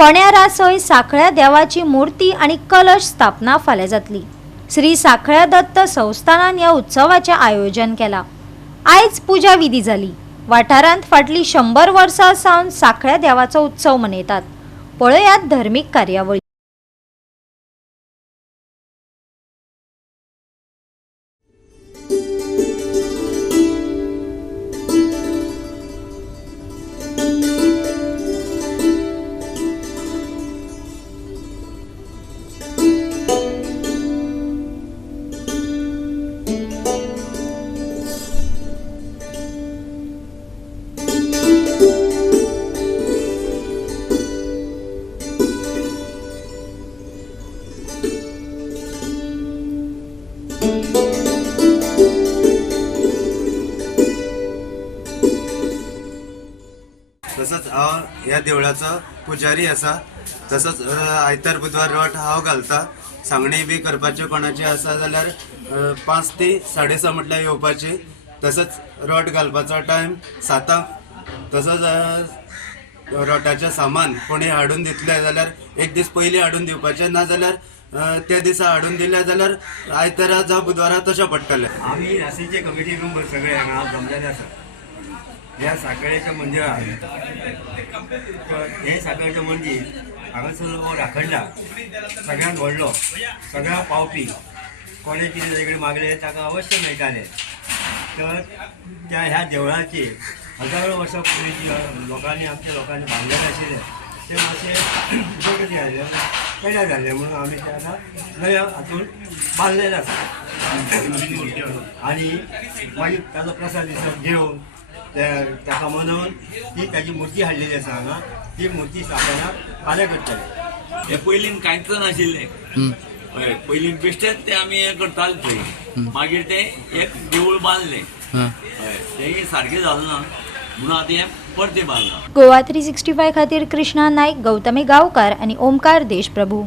फोंड्या रासय सांखळ्या देवाची मूर्ती आणि कलश स्थापना फाल्यां जातली। श्री सांखळ्या दत्त संस्थानान ह्या उत्सवाचे आयोजन केला। आयज पूजा विधी जाली। वाठारांत फाटली 100 वर्सां सावन सांखळ्या देवाचो उत्सव मनयतात। पळयात धर्मीक कार्यावळी। तसंच हांव ह्या देवळाचो पुजारी आसा। तसंच आयतार बुधवार रोट हांव घालता। सांगणी बी करपाचे कोणाचे आसा जाल्यार 5 ते 6:30 म्हटल्यार येवपाची। तसंच रोट घालपाचो टायम 7:00। तसंच रोटाचें सामान कोणी हाडून दितले जाल्यार एक दीस पयलीं हाडून दिवपाचें, ना जाल्यार त्या दिसा हाडून दिले जाल्यार आयतारा जावं बुधवारा तशें पडटलें। आम्ही राशीचे कमिटी मेंबर सगळे हांगा जमलेले आसा ह्या सांखळ्याच्या मंदिरात। हे सांखळ्याचें मंदिर हांगासर हो राखणला सगळ्यांत व्हडलो, सगळ्यांक पावपी। कोणे कितें वेगळे मागले ताका अवश्य मेळटाले। तर त्या ह्या देवळाचेर हजारो वर्सां पयलीं लोकांनी आमच्या लोकांनी बांदलेले आशिल्ले ते मातशें उदरगती जाले, पेड्यार जाले म्हणून आमी ते आतां नव्या हातून बांदलेले आसा। आनी मागीर ताचो प्रसाद विसर्जन घेवन ताका मनवून ती ताची मुर्ती हाडलेली आसा हांगा। ती मुर्ती स्थापना फाल्यां करतले। हे पयलीं कांयच नाशिल्लें। हय, पयलीं बेश्टेच ते आमी हें करताले थंय। मागीर ते एक देवूळ बांदलें। हय, तें सारकें जालें ना म्हणून आतां हें परतें बांदलां। गोवा 365 खातीर कृष्णा नायक, गौतमी गांवकार आनी ओमकार देशप्रभू।